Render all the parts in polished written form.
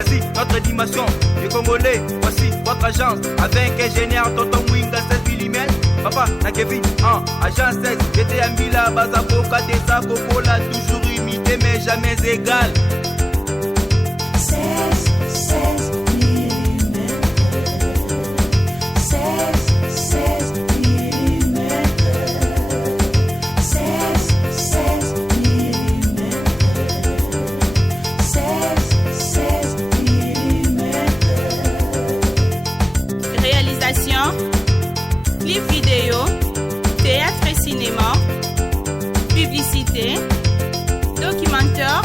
Voici notre dimension du Congolais, voici votre agence avec ingénieur Tonton Mwinga 16 mm. Papa na Kevin en agence 16. J'étais à Mila, Bazakoka, Tessa, Cocola, toujours imité mais jamais égal. 16 mm. 16 mm. 16 mm. 16 mm. Réalisation, clip vidéo, théâtre et cinéma, publicité, documentaire,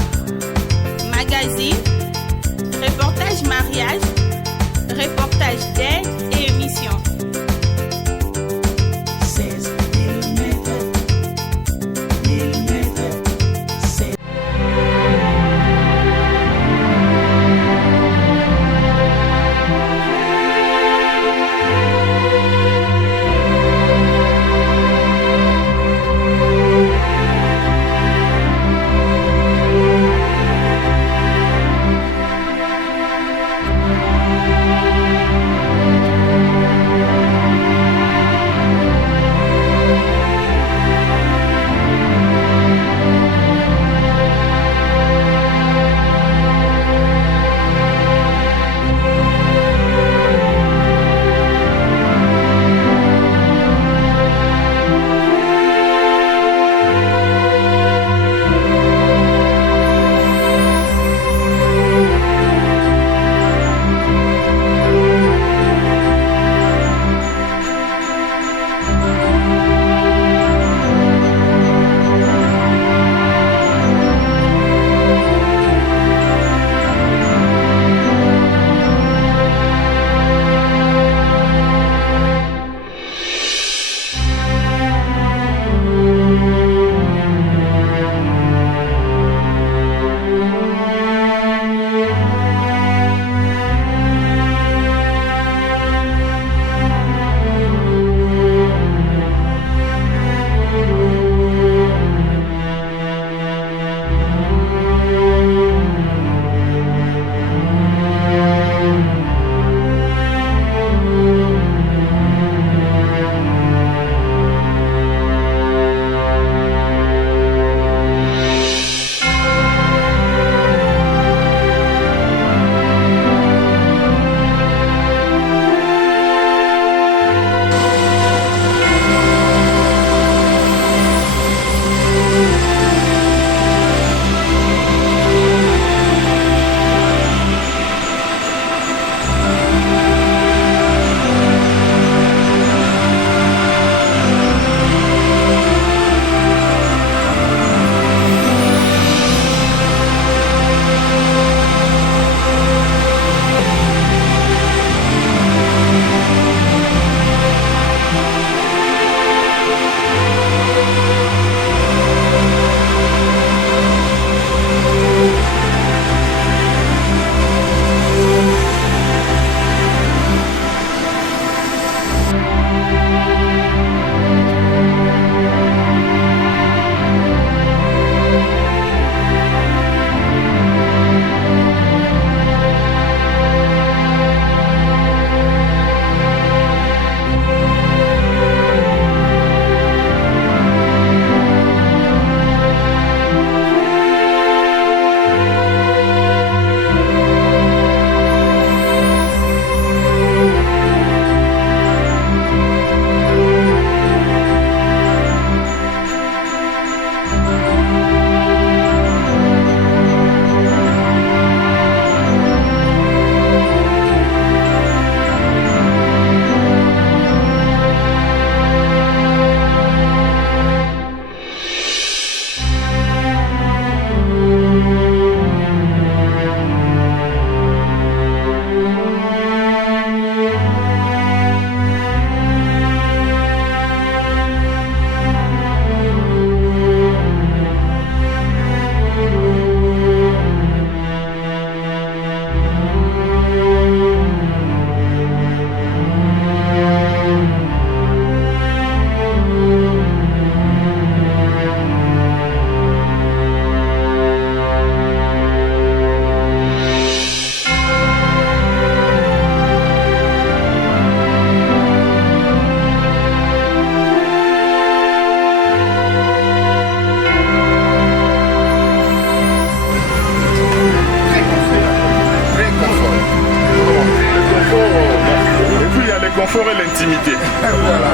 confort et l'intimité. Voilà.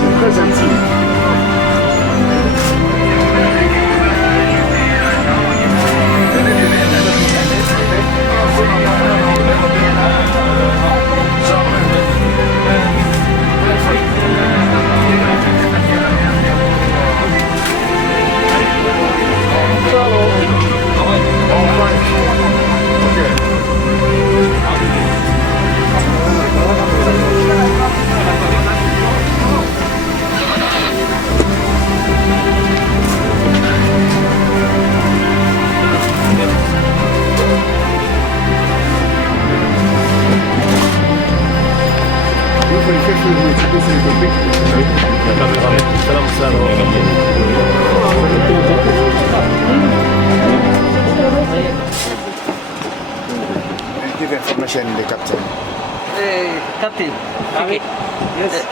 C'est très intime. Give information in the captain. Captain, Hello,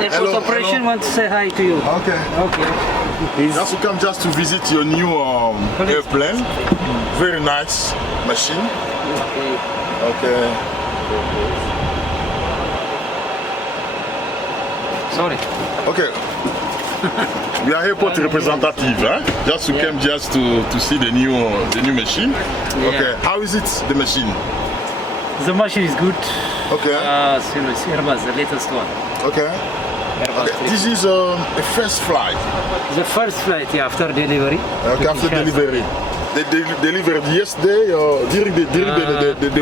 airport operation hello. wants to say hi to you. Okay. Okay. Just to come just to visit your new airplane. Very nice machine. Okay. Sorry. Okay. We are airport representative, huh? Just to come just to see the new machine. Okay. How is it, the machine? The machine is good. Okay. It's Airbus, the latest one. Okay. Airbus Okay. This is a first flight. The first flight after delivery. Okay, after delivery. They delivered yesterday or during the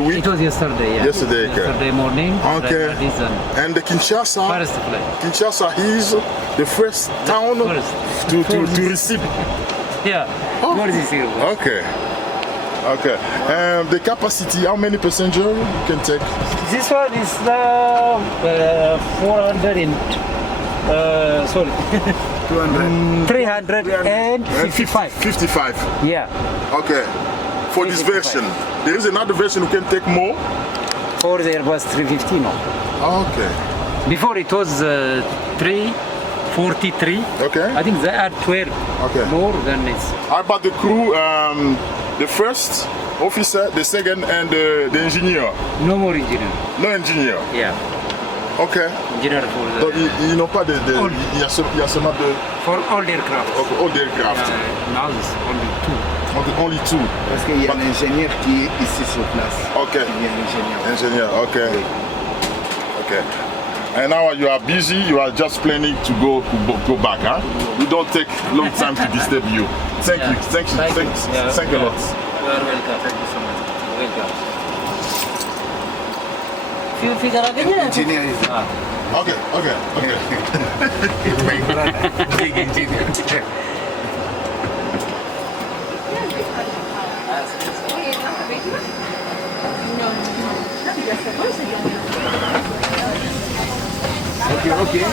week? It was yesterday, yeah. Yesterday, okay. Yesterday morning. Okay. This one. And the Kinshasa, First flight. Kinshasa is the first town first. to receive. Yeah. Oh. What is this here? Okay. Okay. The capacity, how many passengers you can take? This one is the 400 and sorry. 355. 55. Yeah. Okay. For this 355. version. There is another version who can take more? For the Airbus 350 no. Okay. Before it was 343. Okay. I think they are 12 Okay. more than this. How about the crew? The first officer, the second, and the engineer? No more engineer. No engineer. Yeah. Ok. Engineer for the, Donc ils n'ont pas de... All. Il y a seulement de... for all aircraft. All the aircraft. Now it's only two. Okay, only two. Parce qu'il y a un ingénieur qui est ici sur place. Ok. Il y a un ingénieur. Engineer, okay. Okay. And now you are busy, you are just planning to go back, huh? We don't take long time to disturb you. Thank you, thank you, thank you a lot. You are welcome. Thank you so much. Welcome. Few figure again. Engineer is Okay, okay, okay. it's my brother, big engineer. Okay, okay.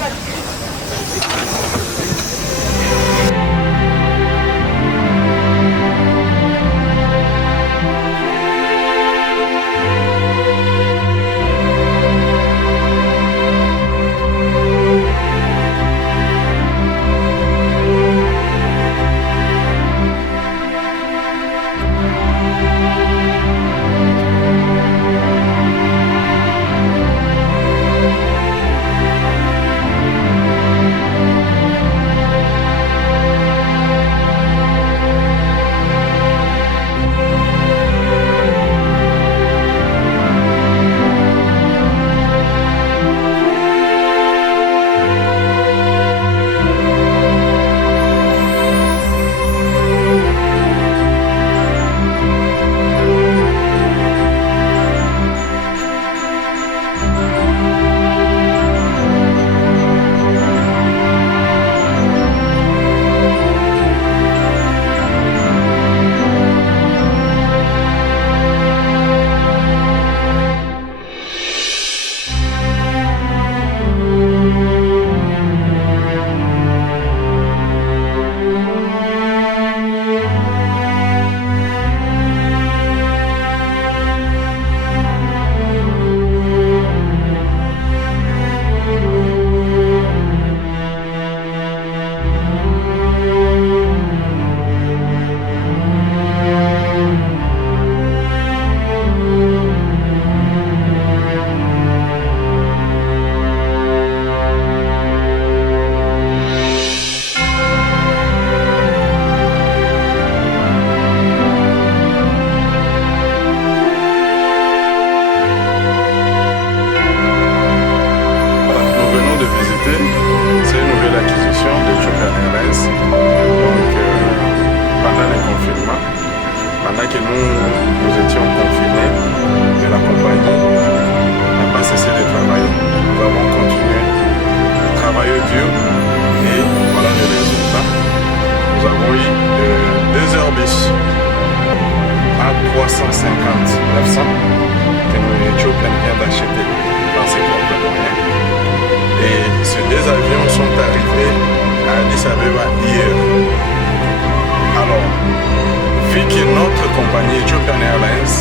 que notre compagnie Ethiopian Airlines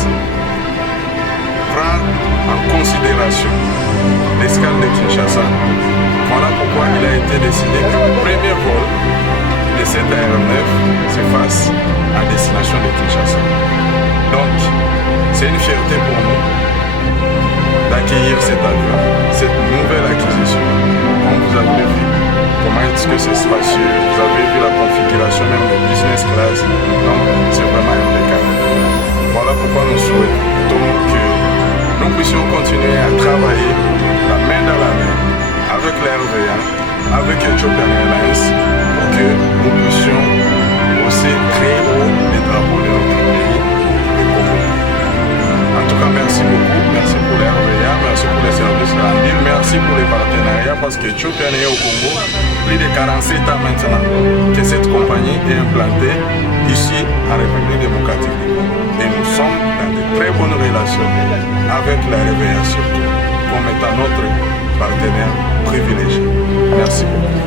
prend en considération l'escale de Kinshasa. Voilà pourquoi il a été décidé que le premier vol de cet aéronef se fasse à destination de Kinshasa. Donc, c'est une fierté pour nous d'accueillir cet avion, cette nouvelle acquisition. Comme vous avez vu, comment est-ce que c'est spacieux, vous avez vu la configuration même de business class, donc c'est vraiment impeccable. Voilà pourquoi nous souhaitons que nous puissions continuer à travailler la main dans la main avec l'RVA, avec Ethiopian Airlines, pour que nous puissions aussi créer les drapeaux de notre pays, le Congo. En tout cas, merci beaucoup, merci pour l'RVA, merci pour les services rendus, merci pour les partenariats, parce que Ethiopian est au Congo, plus de 47 ans maintenant que cette compagnie est implantée ici en République démocratique du Congo. Et nous sommes dans de très bonnes relations avec la RVA surtout, comme étant notre partenaire privilégié. Merci beaucoup.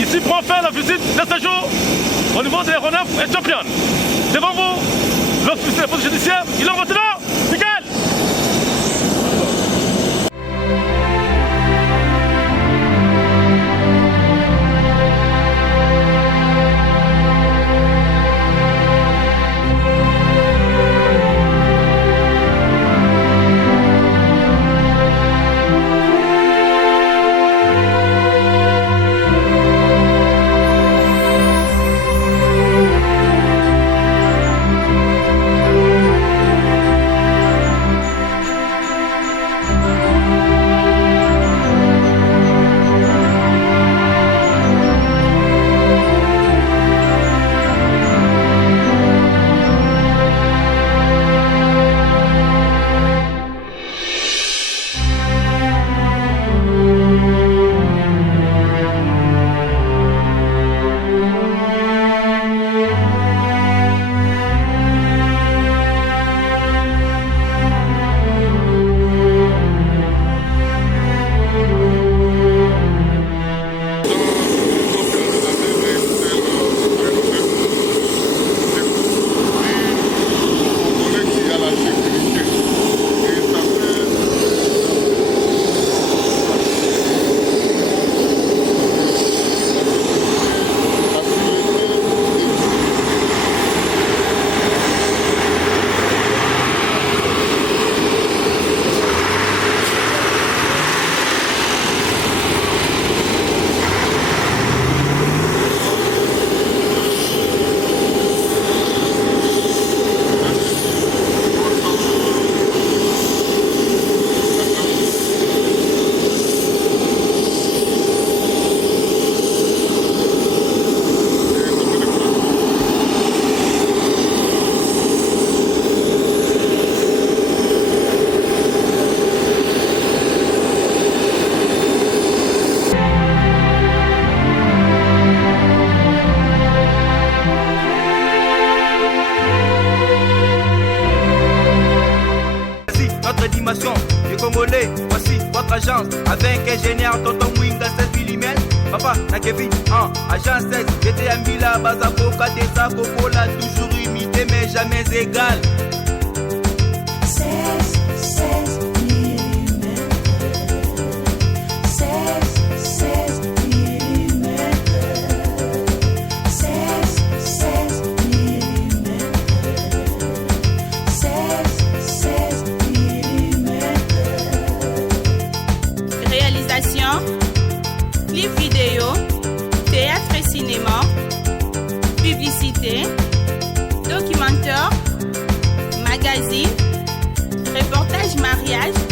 Ici pour faire la visite de séjour au niveau de l'aéronef Ethiopian. Devant vous, l'officier de police judiciaire, il est maintenant, Miguel. Du Congolais, voici votre agence avec ingénieur Tonton Mwinga 16 mm. Papa, na Kevin, agence 16, j'étais un Mila, Bazako, Kadesa, Kokola, toujours imité mais jamais égal. 16, 16. magazine, reportage mariage,